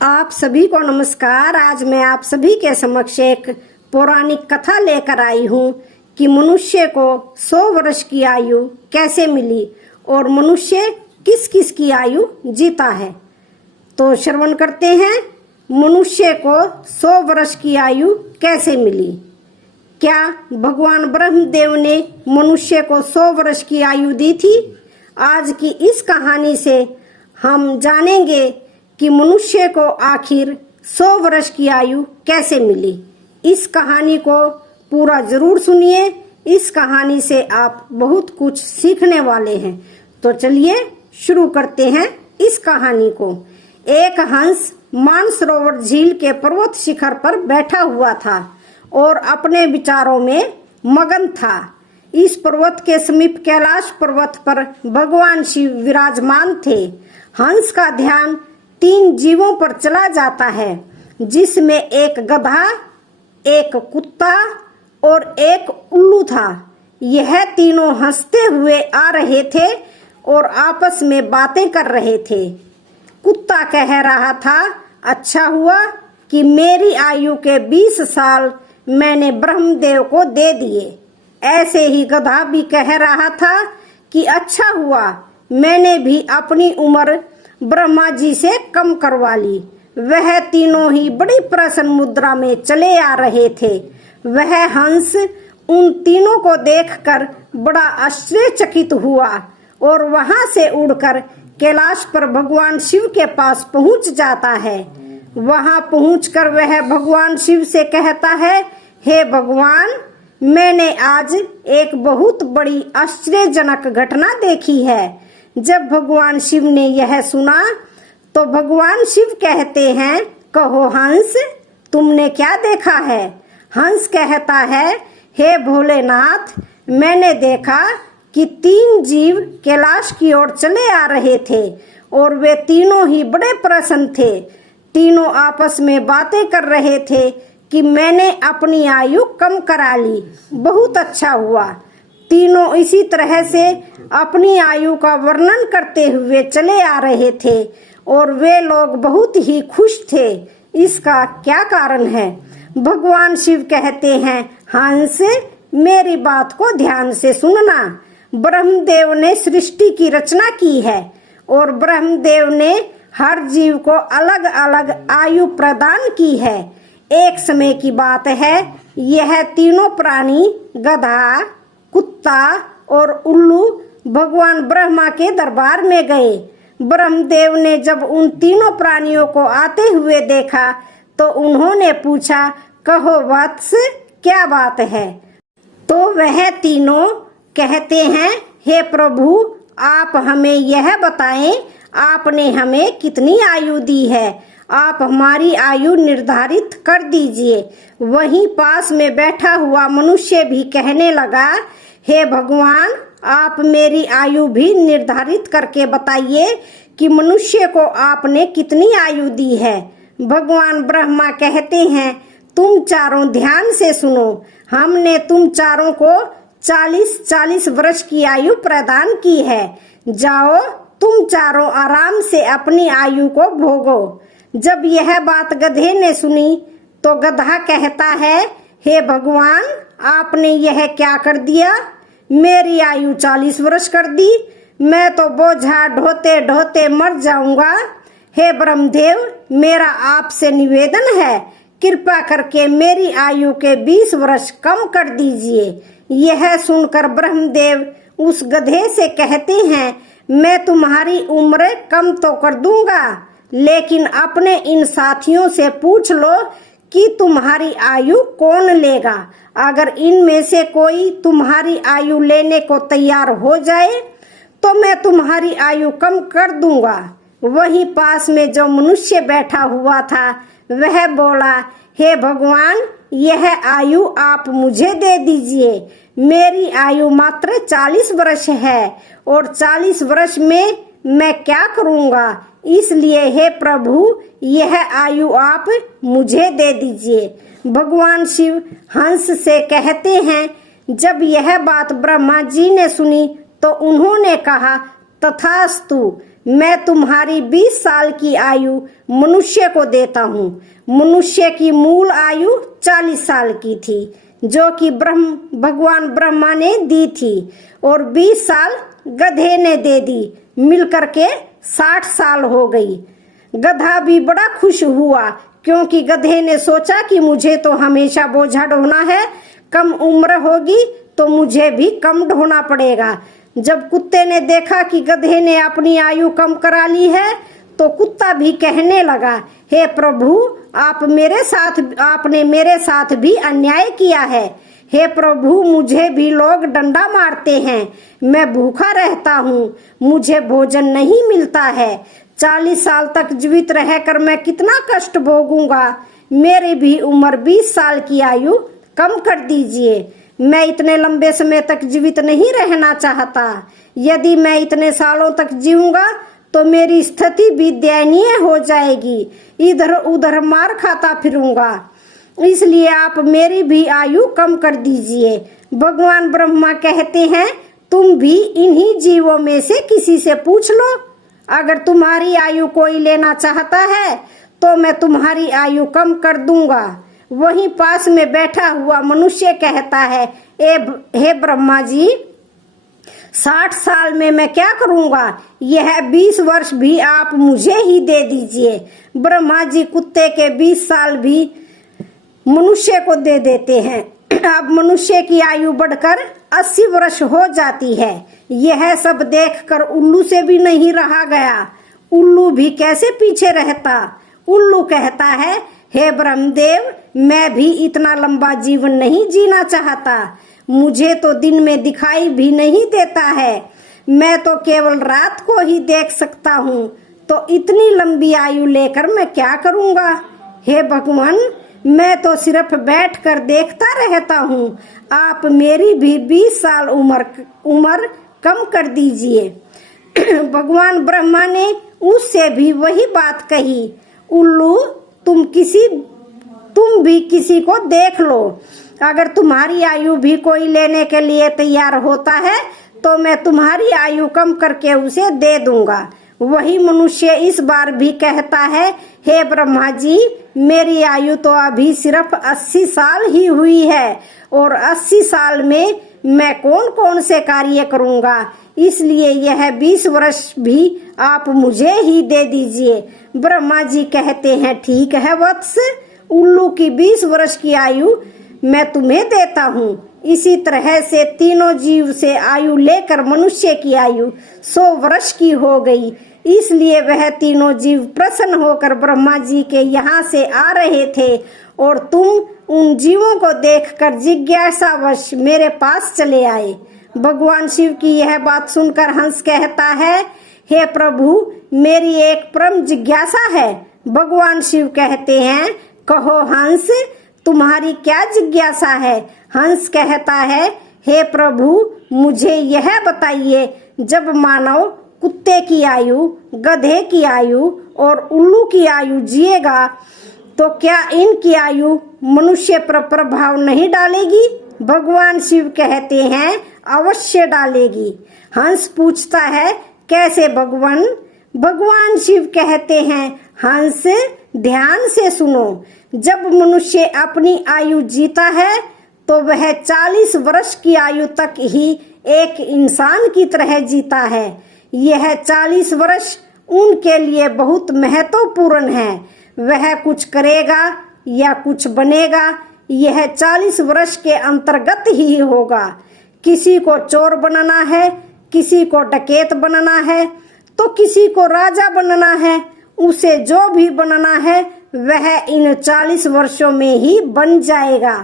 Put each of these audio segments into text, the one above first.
आप सभी को नमस्कार। आज मैं आप सभी के समक्ष एक पौराणिक कथा लेकर आई हूँ कि मनुष्य को 100 वर्ष की आयु कैसे मिली और मनुष्य किस किस की आयु जीता है। तो श्रवण करते हैं। मनुष्य को 100 वर्ष की आयु कैसे मिली? क्या भगवान ब्रह्मदेव ने मनुष्य को 100 वर्ष की आयु दी थी? आज की इस कहानी से हम जानेंगे कि मनुष्य को आखिर 100 वर्ष की आयु कैसे मिली। इस कहानी को पूरा जरूर सुनिए। इस कहानी से आप बहुत कुछ सीखने वाले हैं। तो चलिए शुरू करते हैं इस कहानी को। एक हंस मानसरोवर झील के पर्वत शिखर पर बैठा हुआ था और अपने विचारों में मगन था। इस पर्वत के समीप कैलाश पर्वत पर भगवान शिव विराजमान थे। हंस का ध्यान 3 जीवों पर चला जाता है, जिसमें एक गधा, एक कुत्ता और एक उल्लू था। यह तीनों हंसते हुए आ रहे थे और आपस में बातें कर रहे थे। कुत्ता कह रहा था, अच्छा हुआ कि मेरी आयु के 20 साल मैंने ब्रह्मदेव को दे दिए। ऐसे ही गधा भी कह रहा था कि अच्छा हुआ मैंने भी अपनी उम्र ब्रह्मा जी से कम करवा ली। वह तीनों ही बड़ी प्रसन्न मुद्रा में चले आ रहे थे। वह हंस उन तीनों को देखकर बड़ा आश्चर्यचकित हुआ और वहां से उड़कर कैलाश पर भगवान शिव के पास पहुंच जाता है। वहां पहुंचकर वह भगवान शिव से कहता है, हे भगवान, मैंने आज एक बहुत बड़ी आश्चर्यजनक घटना देखी है। जब भगवान शिव ने यह सुना तो भगवान शिव कहते हैं, कहो हंस, तुमने क्या देखा है? हंस कहता है, हे भोलेनाथ, मैंने देखा कि 3 जीव कैलाश की ओर चले आ रहे थे और वे तीनों ही बड़े प्रसन्न थे। तीनों आपस में बातें कर रहे थे कि मैंने अपनी आयु कम करा ली। बहुत अच्छा हुआ। तीनों इसी तरह से अपनी आयु का वर्णन करते हुए चले आ रहे थे और वे लोग बहुत ही खुश थे। इसका क्या कारण है? भगवान शिव कहते हैं, हंस, मेरी बात को ध्यान से सुनना। ब्रह्मदेव ने सृष्टि की रचना की है और ब्रह्मदेव ने हर जीव को अलग अलग आयु प्रदान की है। एक समय की बात है, यह तीनों प्राणी गधा, कुत्ता और उल्लू भगवान ब्रह्मा के दरबार में गए। ब्रह्मदेव ने जब उन तीनों प्राणियों को आते हुए देखा तो उन्होंने पूछा, कहो वत्स, क्या बात है? तो वह तीनों कहते हैं, हे प्रभु, आप हमें यह बताएं, आपने हमें कितनी आयु दी है? आप हमारी आयु निर्धारित कर दीजिए। वहीं पास में बैठा हुआ मनुष्य भी कहने लगा, हे भगवान, आप मेरी आयु भी निर्धारित करके बताइए कि मनुष्य को आपने कितनी आयु दी है। भगवान ब्रह्मा कहते हैं, तुम चारों ध्यान से सुनो। हमने तुम चारों को 40-40 वर्ष की आयु प्रदान की है। जाओ, तुम चारों आराम से अपनी आयु को भोगो। जब यह बात गधे ने सुनी तो गधा कहता है, हे भगवान, आपने यह क्या कर दिया? मेरी आयु 40 वर्ष कर दी। मैं तो बोझा ढोते ढोते मर जाऊंगा। हे ब्रह्मदेव, मेरा आपसे निवेदन है, कृपा करके मेरी आयु के 20 वर्ष कम कर दीजिए। यह सुनकर ब्रह्मदेव उस गधे से कहते हैं, मैं तुम्हारी उम्र कम तो कर दूंगा, लेकिन अपने इन साथियों से पूछ लो कि तुम्हारी आयु कौन लेगा। अगर इनमें से कोई तुम्हारी आयु लेने को तैयार हो जाए तो मैं तुम्हारी आयु कम कर दूंगा। वहीं पास में जो मनुष्य बैठा हुआ था वह बोला, हे भगवान, यह आयु आप मुझे दे दीजिए। मेरी आयु मात्र 40 वर्ष है और 40 वर्ष में मैं क्या करूंगा? इसलिए हे प्रभु, यह आयु आप मुझे दे दीजिए। भगवान शिव हंस से कहते हैं, जब यह बात ब्रह्मा जी ने सुनी तो उन्होंने कहा, तथास्तु, मैं तुम्हारी 20 साल की आयु मनुष्य को देता हूँ। मनुष्य की मूल आयु 40 साल की थी, जो कि भगवान ब्रह्मा ने दी थी, और 20 साल गधे ने दे दी। मिलकर के 60 साल हो गई। गधा भी बड़ा खुश हुआ, क्योंकि गधे ने सोचा कि मुझे तो हमेशा बोझा ढोना है, कम उम्र होगी तो मुझे भी कम ढोना पड़ेगा। जब कुत्ते ने देखा कि गधे ने अपनी आयु कम करा ली है, तो कुत्ता भी कहने लगा, हे प्रभु, आपने मेरे साथ भी अन्याय किया है। हे प्रभु, मुझे भी लोग डंडा मारते हैं, मैं भूखा रहता हूँ, मुझे भोजन नहीं मिलता है। 40 साल तक जीवित रहकर मैं कितना कष्ट भोगूंगा। मेरी भी उम्र 20 साल की आयु कम कर दीजिए। मैं इतने लंबे समय तक जीवित नहीं रहना चाहता। यदि मैं इतने सालों तक जीऊंगा तो मेरी स्थिति भी दयनीय हो जाएगी, इधर उधर मार खाता फिरूंगा। इसलिए आप मेरी भी आयु कम कर दीजिए। भगवान ब्रह्मा कहते हैं, तुम भी इन्हीं जीवों में से किसी से पूछ लो। अगर तुम्हारी आयु कोई लेना चाहता है तो मैं तुम्हारी आयु कम कर दूंगा। वहीं पास में बैठा हुआ मनुष्य कहता है, हे ब्रह्मा जी, 60 साल में मैं क्या करूंगा? यह 20 वर्ष भी आप मुझे ही दे दीजिए। ब्रह्मा जी कुत्ते के 20 साल भी मनुष्य को दे देते हैं। अब मनुष्य की आयु बढ़कर 80 वर्ष हो जाती है। यह सब देखकर उल्लू से भी नहीं रहा गया। उल्लू भी कैसे पीछे रहता। उल्लू कहता है, हे ब्रह्मदेव, मैं भी इतना लंबा जीवन नहीं जीना चाहता। मुझे तो दिन में दिखाई भी नहीं देता है, मैं तो केवल रात को ही देख सकता हूँ। तो इतनी लंबी आयु लेकर मैं क्या करूँगा? हे भगवान, मैं तो सिर्फ बैठकर देखता रहता हूँ। आप मेरी भी 20 साल उम्र कम कर दीजिए। भगवान ब्रह्मा ने उससे भी वही बात कही। उल्लू, तुम भी किसी को देख लो। अगर तुम्हारी आयु भी कोई लेने के लिए तैयार होता है तो मैं तुम्हारी आयु कम करके उसे दे दूंगा। वही मनुष्य इस बार भी कहता है, हे ब्रह्मा जी, मेरी आयु तो अभी सिर्फ 80 साल ही हुई है, और 80 साल में मैं कौन कौन से कार्य करूंगा। इसलिए यह 20 वर्ष भी आप मुझे ही दे दीजिए। ब्रह्मा जी कहते हैं, ठीक है वत्स, उल्लू की 20 वर्ष की आयु मैं तुम्हें देता हूँ। इसी तरह से तीनों जीव से आयु लेकर मनुष्य की आयु 100 वर्ष की हो गई। इसलिए वह तीनों जीव प्रसन्न होकर ब्रह्मा जी के यहाँ से आ रहे थे, और तुम उन जीवों को देखकर जिज्ञासावश मेरे पास चले आए। भगवान शिव की यह बात सुनकर हंस कहता है, हे प्रभु, मेरी एक परम जिज्ञासा है। भगवान शिव कहते हैं, कहो हंस, तुम्हारी क्या जिज्ञासा है? हंस कहता है, हे प्रभु, मुझे यह बताइए, जब मानव कुत्ते की आयु, गधे की आयु और उल्लू की आयु जिएगा तो क्या इनकी आयु मनुष्य पर प्रभाव नहीं डालेगी? भगवान शिव कहते हैं, अवश्य डालेगी। हंस पूछता है, कैसे भगवान? भगवान शिव कहते हैं, हंस, ध्यान से सुनो। जब मनुष्य अपनी आयु जीता है तो वह 40 वर्ष की आयु तक ही एक इंसान की तरह जीता है। यह 40 वर्ष उनके लिए बहुत महत्वपूर्ण है। वह कुछ करेगा या कुछ बनेगा, यह 40 वर्ष के अंतर्गत ही होगा। किसी को चोर बनना है, किसी को डकैत बनना है, तो किसी को राजा बनना है। उसे जो भी बनना है वह इन 40 वर्षों में ही बन जाएगा।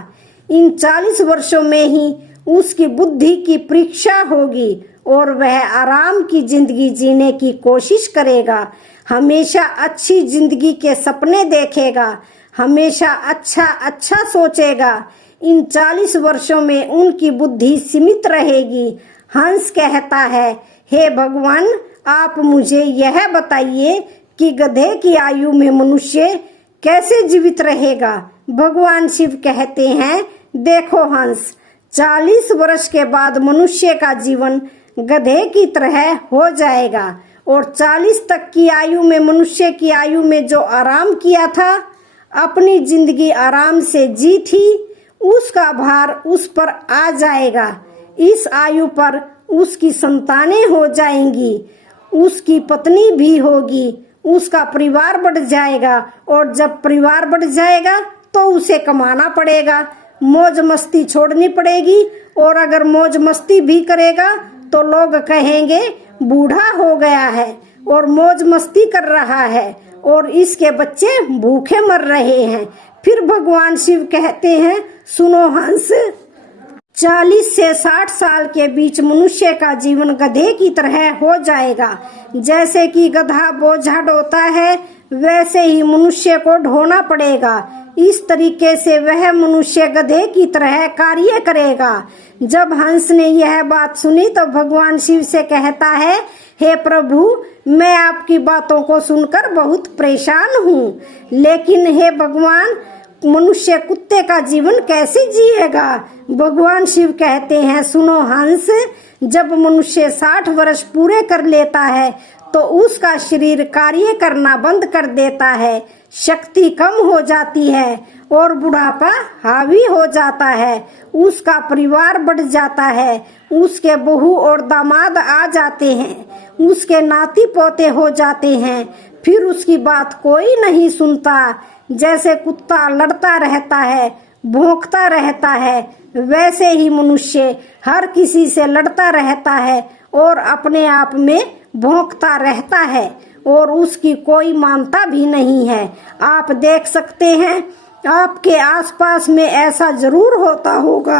इन 40 वर्षों में ही उसकी बुद्धि की परीक्षा होगी और वह आराम की जिंदगी जीने की कोशिश करेगा। हमेशा अच्छी जिंदगी के सपने देखेगा, हमेशा अच्छा सोचेगा। इन 40 वर्षों में उनकी बुद्धि सीमित रहेगी। हंस कहता है, हे भगवान, आप मुझे यह बताइए कि गधे की आयु में मनुष्य कैसे जीवित रहेगा? भगवान शिव कहते हैं, देखो हंस, 40 वर्ष के बाद मनुष्य का जीवन गधे की तरह हो जाएगा। और 40 तक की आयु में मनुष्य की आयु में जो आराम किया था, अपनी जिंदगी आराम से जी थी, उसका भार उस पर आ जाएगा। इस आयु पर उसकी संतानें हो जाएंगी, उसकी पत्नी भी होगी, उसका परिवार बढ़ जाएगा, और जब परिवार बढ़ जाएगा तो उसे कमाना पड़ेगा, मौज मस्ती छोड़नी पड़ेगी। और अगर मौज मस्ती भी करेगा तो लोग कहेंगे बूढ़ा हो गया है और मौज मस्ती कर रहा है और इसके बच्चे भूखे मर रहे हैं। फिर भगवान शिव कहते हैं, सुनो हंस, 40 से 60 साल के बीच मनुष्य का जीवन गधे की तरह हो जाएगा। जैसे कि गधा बोझा ढोता है, वैसे ही मनुष्य को ढोना पड़ेगा। इस तरीके से वह मनुष्य गधे की तरह कार्य करेगा। जब हंस ने यह बात सुनी तो भगवान शिव से कहता है, हे प्रभु, मैं आपकी बातों को सुनकर बहुत परेशान हूँ, लेकिन हे भगवान, मनुष्य कुत्ते का जीवन कैसे जिएगा? भगवान शिव कहते हैं, सुनो हंस, जब मनुष्य 60 वर्ष पूरे कर लेता है तो उसका शरीर कार्य करना बंद कर देता है, शक्ति कम हो जाती है और बुढ़ापा हावी हो जाता है, उसका परिवार बढ़ जाता है, उसके बहू और दामाद आ जाते हैं, उसके नाती पोते हो जाते हैं, फिर उसकी बात कोई नहीं सुनता। जैसे कुत्ता लड़ता रहता है, भौंकता रहता है, वैसे ही मनुष्य हर किसी से लड़ता रहता है और अपने आप में भौंकता रहता है और उसकी कोई मानता भी नहीं है। आप देख सकते हैं, आपके आसपास में ऐसा जरूर होता होगा।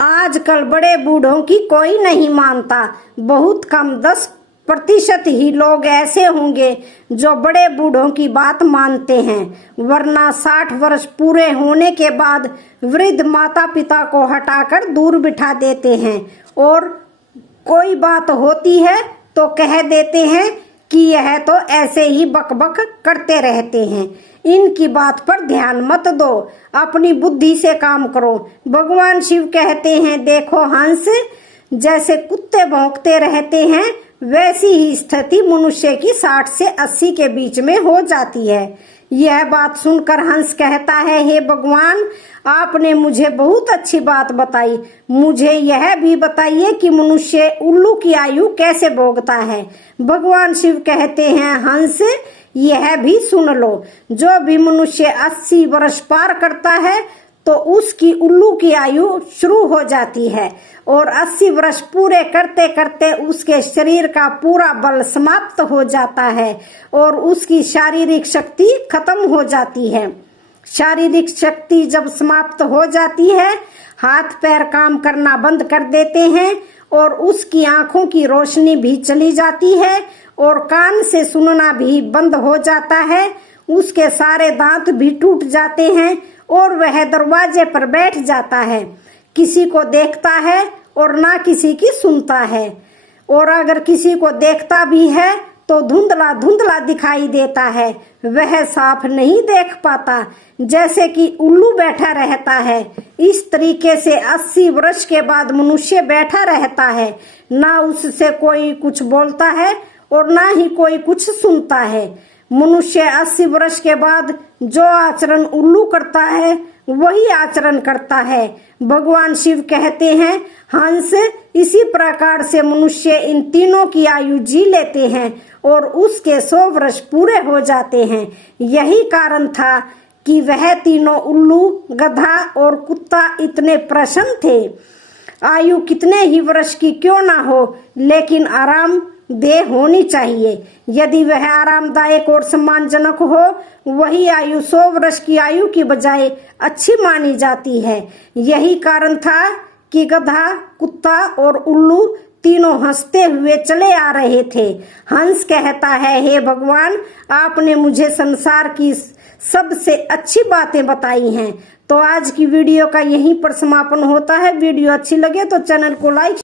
आजकल बड़े बूढ़ों की कोई नहीं मानता, बहुत कम 10% ही लोग ऐसे होंगे जो बड़े बूढ़ों की बात मानते हैं, वरना 60 वर्ष पूरे होने के बाद वृद्ध माता पिता को हटाकर दूर बिठा देते हैं और कोई बात होती है तो कह देते हैं कि यह तो ऐसे ही बकबक करते रहते हैं, इनकी बात पर ध्यान मत दो, अपनी बुद्धि से काम करो। भगवान शिव कहते हैं, देखो हंस, जैसे कुत्ते भौंकते रहते हैं वैसी ही स्थिति मनुष्य की 60 से 80 के बीच में हो जाती है। यह बात सुनकर हंस कहता है, हे भगवान, आपने मुझे बहुत अच्छी बात बताई, मुझे यह भी बताइए कि मनुष्य उल्लू की आयु कैसे भोगता है। भगवान शिव कहते हैं, हंस, यह भी सुन लो, जो भी मनुष्य 80 वर्ष पार करता है तो उसकी उल्लू की आयु शुरू हो जाती है और 80 वर्ष पूरे करते करते उसके शरीर का पूरा बल समाप्त हो जाता है और उसकी शारीरिक शक्ति खत्म हो जाती है। शारीरिक शक्ति जब समाप्त हो जाती है, हाथ पैर काम करना बंद कर देते हैं और उसकी आंखों की रोशनी भी चली जाती है और कान से सुनना भी बंद हो जाता है, उसके सारे दांत भी टूट जाते हैं और वह दरवाजे पर बैठ जाता है, किसी को देखता है और ना किसी की सुनता है, और अगर किसी को देखता भी है तो धुंधला धुंधला दिखाई देता है, वह साफ नहीं देख पाता, जैसे कि उल्लू बैठा रहता है। इस तरीके से 80 वर्ष के बाद मनुष्य बैठा रहता है, ना उससे कोई कुछ बोलता है और ना ही कोई कुछ सुनता है। मनुष्य 80 वर्ष के बाद जो आचरण उल्लू करता है वही आचरण करता है। भगवान शिव कहते हैं, हंस, इसी प्रकार से मनुष्य इन तीनों की आयु जी लेते हैं और उसके 100 वर्ष पूरे हो जाते हैं। यही कारण था कि वह तीनों उल्लू, गधा और कुत्ता इतने प्रसन्न थे। आयु कितने ही वर्ष की क्यों ना हो, लेकिन आराम देह होनी चाहिए। यदि वह आरामदायक और सम्मानजनक हो, वही आयु 100 वर्ष की आयु की बजाय अच्छी मानी जाती है। यही कारण था कि गधा, कुत्ता और उल्लू तीनों हंसते हुए चले आ रहे थे। हंस कहता है, हे भगवान, आपने मुझे संसार की सबसे अच्छी बातें बताई हैं। तो आज की वीडियो का यहीं पर समापन होता है। वीडियो अच्छी लगे तो चैनल को लाइक